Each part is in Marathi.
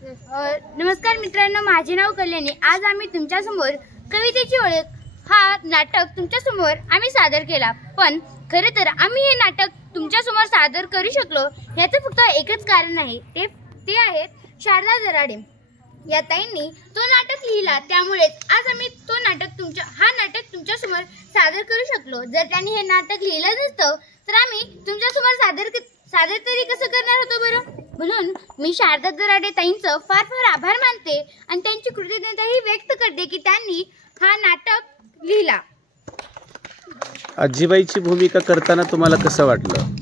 नमस्कार मित्रांनो, माझे नाव कल्याणी। आज आम्ही तुमच्या समोर कवितेची ओळख हा नाटक तुमच्या समोर आम्ही सादर केला। पण खरे तर आम्ही हे नाटक तुमच्या समोर सादर करू शकलो याचं फक्त एकच कारण आहे, ते आहेत शारदा दराडे या ताईंनी तो नाटक लिहिला। त्यामुळे आज आम्ही हा नाटक तुमच्या समोर सादर करू शकलो। जर त्यांनी हे नाटक लिहिलं नसतं तर आम्ही तुमच्या समोर सादर तरी कसं करणार होतो बरं। म्हणून मी शारदा दराडे ताईंचं फार फार आभार मानते आणि त्यांची कृतज्ञताही व्यक्त करते की त्यांनी हा नाटक लिहिला। आजीबाईची भूमिका करताना तुम्हाला कसं वाटलं?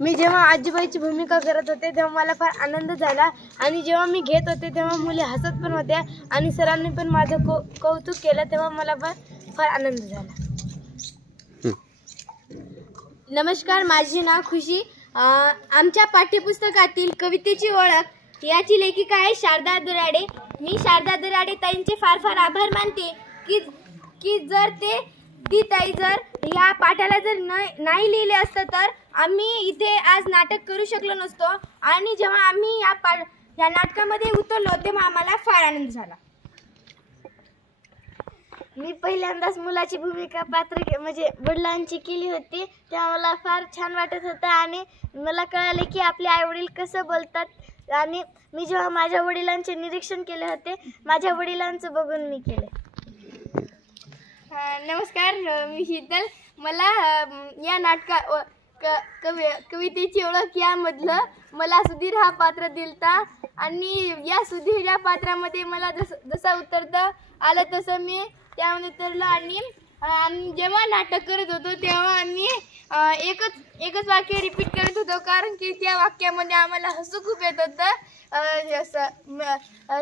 मी जेव्हा आजीबाईची भूमिका करत होते तेव्हा मला फार आनंद झाला आणि जेव्हा मी घेत होते तेव्हा मुली हसत पण होत्या आणि सरांनी पण माझं कौतुक केलं तेव्हा मला फार आनंद झाला। नमस्कार, माझे नाव खुशी। आमच्या पाठ्यपुस्तकातील कवितेची ओळख याची लेखिका आहे शारदा दराडे। मी शारदा दराडे ताईंचे फार फार आभार मानते की जर ती ताई जर या पाठाला जर नाही लिहिले असतं तर आम्ही इथे आज नाटक करू शकलो नसतो आणि जेव्हा आम्ही या नाटकामध्ये उतरलो तेव्हा आम्हाला फार आनंद झाला। मी पहिल्यांदाच मुलाची भूमिका म्हणजे वडिलांची केली होती तेव्हा मला फार छान वाटत होतं आणि मला कळाले की आपले आईवडील कसं बोलतात आणि मी जेव्हा माझ्या वडिलांचे निरीक्षण केले होते माझ्या वडिलांचं बघून मी केले। नमस्कार, मी शीतल। मला या कवितेची ओळख यामधलं मला सुधीर हा पात्र दिलता आणि या सुधीर या पात्रामध्ये मला जसं उतरता आलं तसं मी त्यामध्ये उतरलो आणि जेव्हा नाटक करत होतो तेव्हा आम्ही एकच वाक्य रिपीट करत होतो कारण की त्या वाक्यामध्ये आम्हाला हसू खूप येत होतं।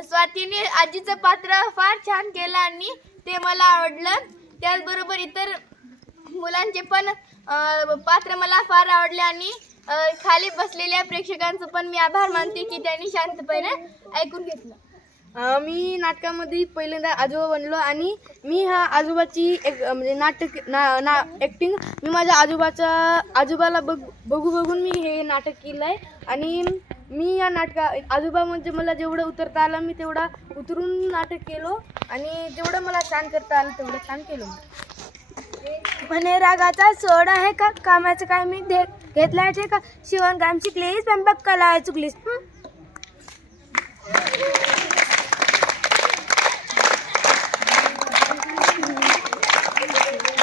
स्वातीने आजीचं पात्र फार छान केलं आणि ते मला आवडलं। त्याचबरोबर इतर मुलांचे पण पात्र मला फार आवडले आणि खाली बसलेल्या प्रेक्षकांचं पण मी आभार मानते की त्यांनी शांतपणे ऐकून घेतलं। मी नाटकामध्ये पहिल्यांदा आजोबा बनलो आणि मी हा आजोबाची ॲक्टिंग मी माझ्या आजोबाला बघून मी हे नाटक केलं आहे आणि मी या आजोबा म्हणजे मला जेवढं उतरता आलं मी तेवढा उतरून नाटक केलो आणि जेवढं मला छान करता आलं तेवढं छान केलं। म्हणे रागाचा सोड आहे का, कामाचं काय मी घेतलाय का, शिवणकाम शिकलीस पण बघ कला चुकलीस।